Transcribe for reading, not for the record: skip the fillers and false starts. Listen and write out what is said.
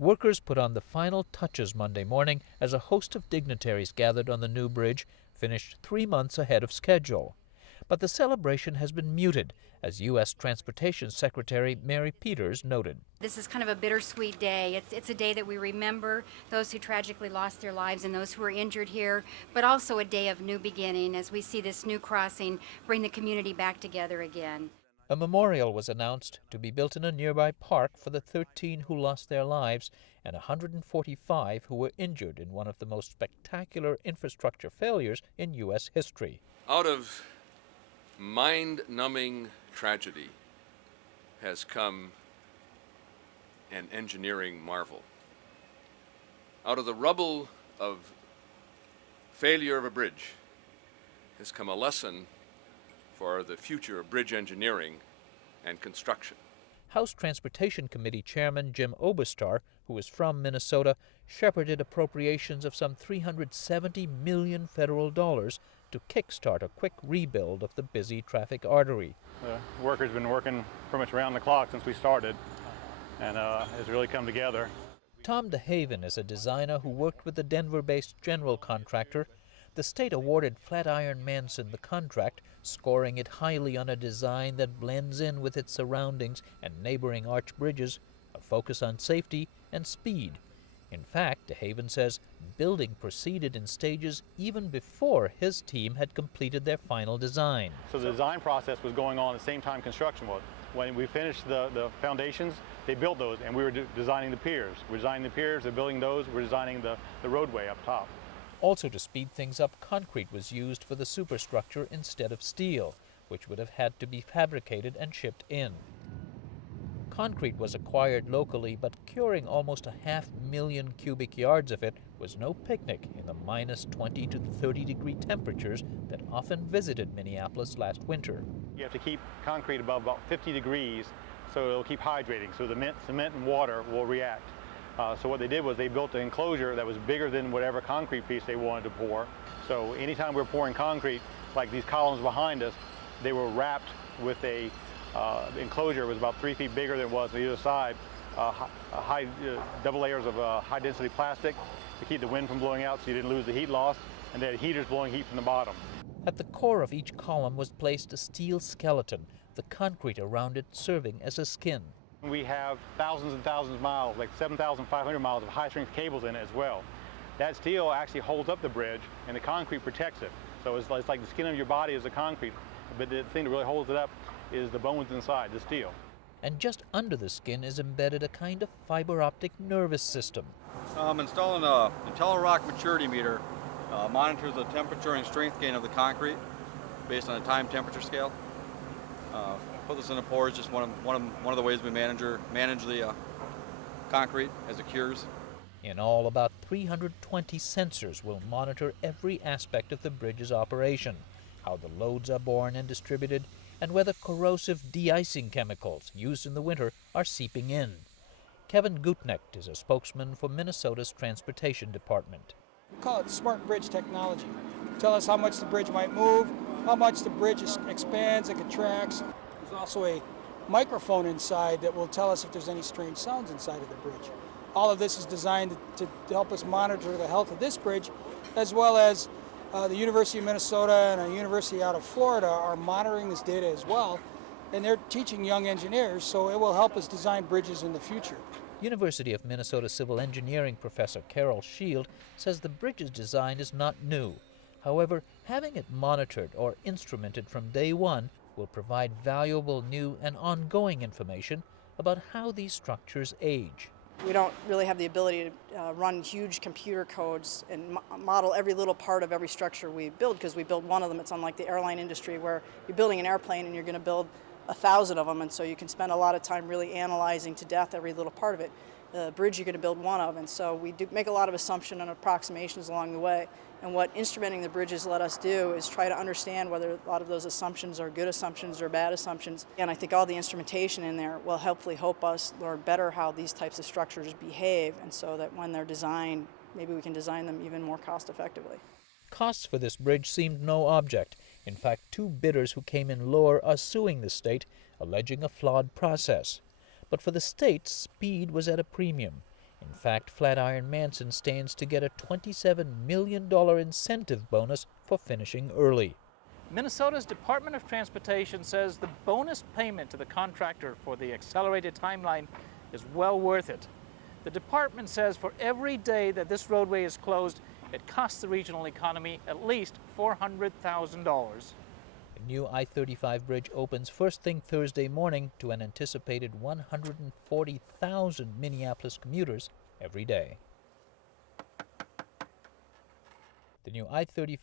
Workers put on the final touches Monday morning as a host of dignitaries gathered on the new bridge, finished 3 months ahead of schedule. But the celebration has been muted, as U.S. Transportation Secretary Mary Peters noted. This is kind of a bittersweet day. It's a day that we remember those who tragically lost their lives and those who were injured here, but also a day of new beginning as we see this new crossing bring the community back together again. A memorial was announced to be built in a nearby park for the 13 who lost their lives and 145 who were injured in one of the most spectacular infrastructure failures in U.S. history. Out of mind-numbing tragedy has come an engineering marvel. Out of the rubble of failure of a bridge has come a lesson for the future of bridge engineering and construction. House Transportation Committee Chairman Jim Oberstar, who is from Minnesota, shepherded appropriations of some $370 million federal dollars to kickstart a quick rebuild of the busy traffic artery. The workers have been working pretty much around the clock since we started, and it's really come together. Tom DeHaven is a designer who worked with the Denver-based general contractor. The state awarded Flatiron Manson the contract, scoring it highly on a design that blends in with its surroundings and neighboring arch bridges, a focus on safety and speed. In fact, DeHaven says building proceeded in stages even before his team had completed their final design. So the design process was going on at the same time construction was. When we finished the foundations, they built those, and we were designing the piers. We're designing the piers, they're building those, we're designing the roadway up top. Also, to speed things up, concrete was used for the superstructure instead of steel, which would have had to be fabricated and shipped in. Concrete was acquired locally, but curing almost 500,000 cubic yards of it was no picnic in the minus 20 to 30 degree temperatures that often visited Minneapolis last winter. You have to keep concrete above about 50 degrees so it'll keep hydrating, so the cement and water will react. So what they did was they built an enclosure that was bigger than whatever concrete piece they wanted to pour. So anytime we were pouring concrete, like these columns behind us, they were wrapped with a enclosure that was about 3 feet bigger than it was on either side, double layers of high-density plastic to keep the wind from blowing out so you didn't lose the heat loss, and they had heaters blowing heat from the bottom. At the core of each column was placed a steel skeleton, the concrete around it serving as a skin. We have thousands and thousands of miles, like 7,500 miles of high-strength cables in it as well. That steel actually holds up the bridge, and the concrete protects it. So it's like the skin of your body is the concrete, but the thing that really holds it up is the bones inside, the steel. And just under the skin is embedded a kind of fiber optic nervous system. I'm installing a IntelliRock maturity meter, monitors the temperature and strength gain of the concrete based on a time temperature scale. Put this in a pour is just one of the ways we manage the concrete as it cures. In all, about 320 sensors will monitor every aspect of the bridge's operation, how the loads are borne and distributed, and whether corrosive de-icing chemicals used in the winter are seeping in. Kevin Gutnecht is a spokesman for Minnesota's Transportation Department. We call it smart bridge technology. Tell us how much the bridge might move, how much the bridge expands and contracts. There's also a microphone inside that will tell us if there's any strange sounds inside of the bridge. All of this is designed to help us monitor the health of this bridge, as well as the University of Minnesota and a university out of Florida are monitoring this data as well, and they're teaching young engineers, so it will help us design bridges in the future. University of Minnesota civil engineering professor Carol Shield says the bridge's design is not new. However, having it monitored or instrumented from day one will provide valuable new and ongoing information about how these structures age. We don't really have the ability to run huge computer codes and model every little part of every structure we build, because we build one of them. It's unlike the airline industry where you're building an airplane and you're going to build 1,000 of them, and so you can spend a lot of time really analyzing to death every little part of it. The bridge you're going to build one of, and so we do make a lot of assumptions and approximations along the way. And what instrumenting the bridges let us do is try to understand whether a lot of those assumptions are good assumptions or bad assumptions. And I think all the instrumentation in there will hopefully help us learn better how these types of structures behave, and so that when they're designed, maybe we can design them even more cost effectively. Costs for this bridge seemed no object. In fact, 2 bidders who came in lower are suing the state, alleging a flawed process. But for the state, speed was at a premium. In fact, Flatiron Manson stands to get a $27 million incentive bonus for finishing early. Minnesota's Department of Transportation says the bonus payment to the contractor for the accelerated timeline is well worth it. The department says for every day that this roadway is closed, it costs the regional economy at least $400,000. The new I-35 bridge opens first thing Thursday morning to an anticipated 140,000 Minneapolis commuters every day. The new I-35